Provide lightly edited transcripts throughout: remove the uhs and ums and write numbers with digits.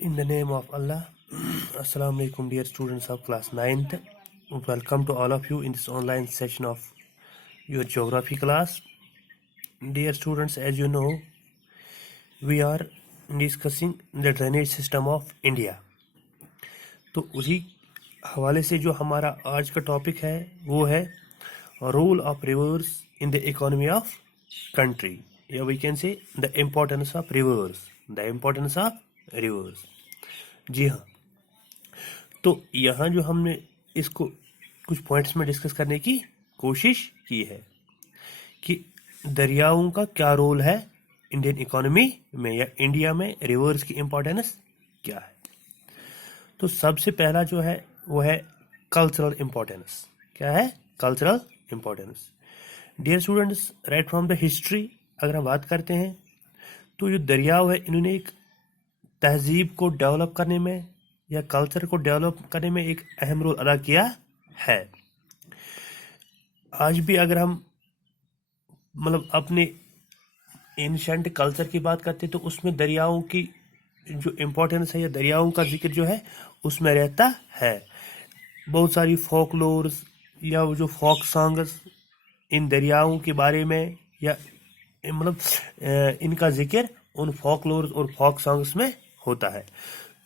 In the name of Allah, Assalamu alaikum, dear students of class 9th. Welcome to all of you in this online session of your geography class. Dear students, as you know, we are discussing the drainage system of India. तो उसी हवाले से जो हमारा आज का topic है वो है role of rivers in the economy of country, या we can say the importance of rivers, जी हाँ। तो यहाँ जो हमने इसको कुछ पॉइंट्स में डिस्कस करने की कोशिश की है कि दरियाओं का क्या रोल है इंडियन इकोनॉमी में या इंडिया में, रिवर्स की इम्पोर्टेंस क्या है। तो सबसे पहला जो है वो है कल्चरल इम्पोर्टेंस। क्या है cultural importance? Dear students, right from the history अगर हम बात करते हैं तो जो दरियाव है इन्होंने एक तहजीब को डेवलप करने में या कल्चर को डेवलप करने में एक अहम रोल अदा किया है। आज भी अगर हम अपने एंशंट कल्चर की बात करते हैं तो उसमें दरियाओं की जो इम्पोर्टेंस है या दरियाओं का जिक्र जो है उसमें रहता है। बहुत सारी फोकलोर्स या वो जो फोक सॉन्ग्स इन दरियाओं के बारे में या इनका जिक्र उन फोकलोर्स और फोक सॉन्ग्स में होता है।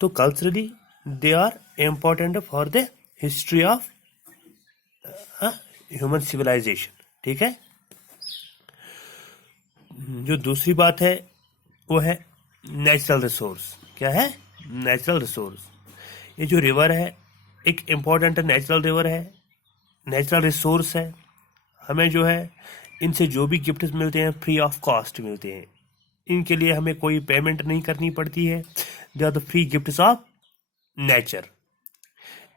तो culturally they are important for the history of human civilisation. ठीक है। जो दूसरी बात है वो है नेचुरल रिसोर्स। क्या है नेचुरल रिसोर्स? ये जो रिवर है एक इम्पोर्टेंट नेचुरल रिवर है, नेचुरल रिसोर्स है। हमें जो है इनसे जो भी गिफ्ट्स मिलते हैं फ्री ऑफ कॉस्ट मिलते हैं, इनके लिए हमें कोई पेमेंट नहीं करनी पड़ती है। They are the free gifts of nature.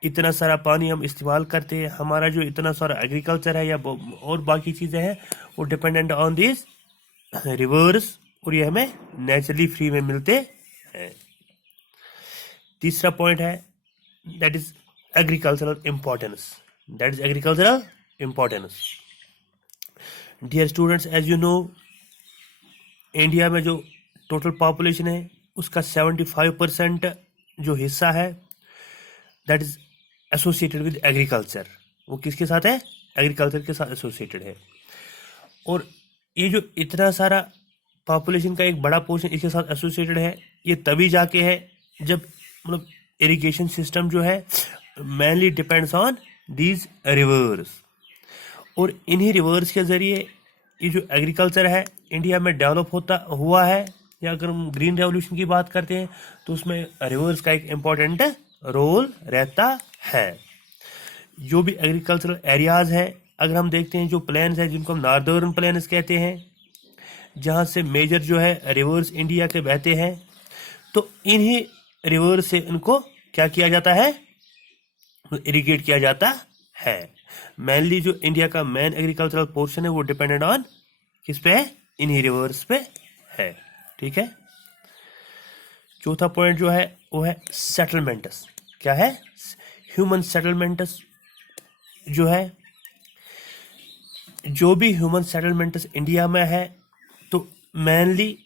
इतना सारा पानी हम इस्तेमाल करते हैं, हमारा जो इतना सारा एग्रीकल्चर है या और बाकी चीज़ें हैं वो डिपेंडेंट ऑन दिस रिवर्स, और ये हमें नेचुरली फ्री में मिलते हैं। तीसरा पॉइंट है that is agricultural importance. Dear students, as you know India में जो टोटल पॉपुलेशन है उसका 75% जो हिस्सा है that is associated with agriculture. वो किसके साथ है? एग्रीकल्चर के साथ एसोसिएटेड है। और ये जो इतना सारा पॉपुलेशन का एक बड़ा पोर्शन इसके साथ एसोसिएटेड है, ये तभी जाके है जब इरिगेशन सिस्टम जो है mainly depends on these rivers, और इन्हीं रिवर्स के जरिए ये जो एग्रीकल्चर है इंडिया में डेवलप हुआ है। या अगर हम ग्रीन रेवोल्यूशन की बात करते हैं तो उसमें रिवर्स का एक इम्पोर्टेंट रोल रहता है। जो भी एग्रीकल्चरल एरियाज है, अगर हम देखते हैं जो प्लेन्स है जिनको हम नॉर्दर्न प्लेन्स कहते हैं, जहाँ से मेजर जो है रिवर्स इंडिया के बहते हैं, तो इन्हीं रिवर्स से इनको क्या किया जाता है? इरिगेट किया जाता है। मेनली जो इंडिया का मेन एग्रीकल्चरल पोर्शन है वो डिपेंडेंट ऑन किस पे है? इन्हीं रिवर्स पे है। ठीक है। चौथा पॉइंट जो है वो है सेटलमेंट्स। क्या है? ह्यूमन सेटलमेंट्स जो है, जो भी ह्यूमन सेटलमेंट्स इंडिया में है तो मेनली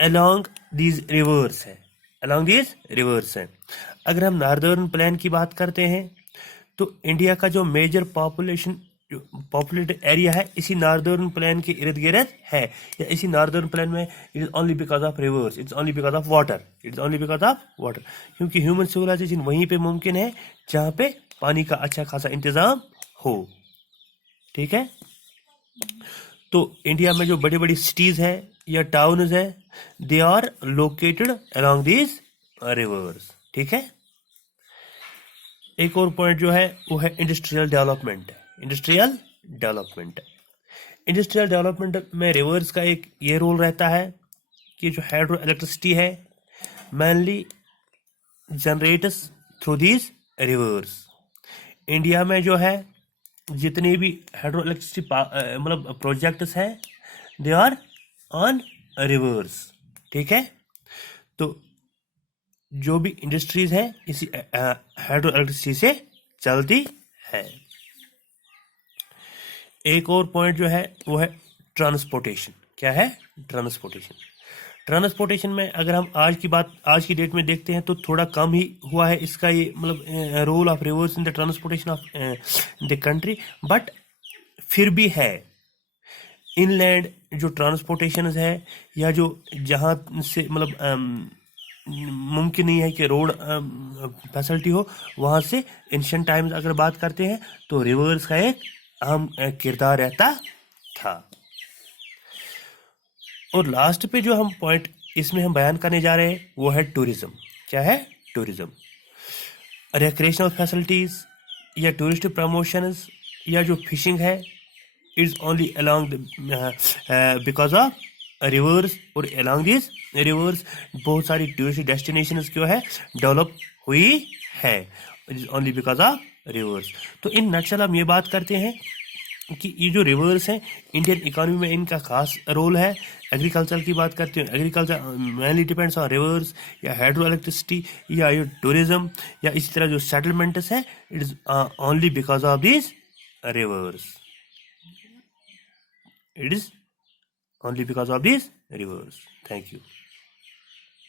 अलोंग दीज रिवर्स है, अगर हम नॉर्दर्न प्लेन की बात करते हैं तो इंडिया का जो मेजर पॉपुलेटेड एरिया है इसी नॉर्दर्न प्लेन के इर्द गिर्द है, या इसी नॉर्दर्न प्लेन में it is only because of reverse, it's only because of water, क्योंकि ह्यूमन सिविलाइजेशन वहीं पे मुमकिन है जहाँ पे पानी का अच्छा खासा इंतजाम हो। ठीक है। तो इंडिया में जो बड़ी बड़ी सिटीज है या टाउन्स है they are located along these rivers. ठीक है। एक और पॉइंट जो है वो है इंडस्ट्रियल डेवलपमेंट में रिवर्स का एक ये रोल रहता है कि जो हाइड्रो इलेक्ट्रिसिटी है mainly generates through these rivers. India में जो है जितने भी हाइड्रो इलेक्ट्रिसिटी प्रोजेक्ट्स हैं दे आर ऑन रिवर्स। ठीक है। तो जो भी इंडस्ट्रीज है इसी हाइड्रो इलेक्ट्रिसिटी से चलती है। एक और पॉइंट जो है वो है ट्रांसपोर्टेशन। क्या है? ट्रांसपोर्टेशन में अगर हम आज की डेट में देखते हैं तो थोड़ा कम ही हुआ है इसका ये मतलब role of rivers in the transportation of the country, but फिर भी है। इनलैंड जो ट्रांसपोर्टेशन है या जो जहाँ से मतलब मुमकिन नहीं है कि रोड फैसिलिटी हो, वहाँ से एंशिएंट टाइम्स अगर बात करते हैं तो रिवर्स का एक अहम किरदार रहता था। और लास्ट पे जो हम पॉइंट इसमें हम बयान करने जा रहे हैं वो है टूरिज्म। क्या है? टूरिज्म। रिक्रिएशनल फैसिलिटीज या टूरिस्ट प्रमोशंस या जो फिशिंग है, it's only along because of reverse, और अलोंग दिस रिवर्स बहुत सारी टूरिस्ट डेस्टिनेशंस क्यों है डेवलप हुई है, it's only because of reverse. तो इन नटशल हम ये बात करते हैं कि ये जो रिवर्स हैं इंडियन इकोनॉमी में इनका खास रोल है। एग्रीकल्चर की बात करते हैं, agriculture mainly depends on reverse या हाइड्रो इलेक्ट्रिसिटी या ये टूरिज्म या इसी तरह जो सेटलमेंट्स है, it is only because of this reverse, it is only because of this reverse. Thank you.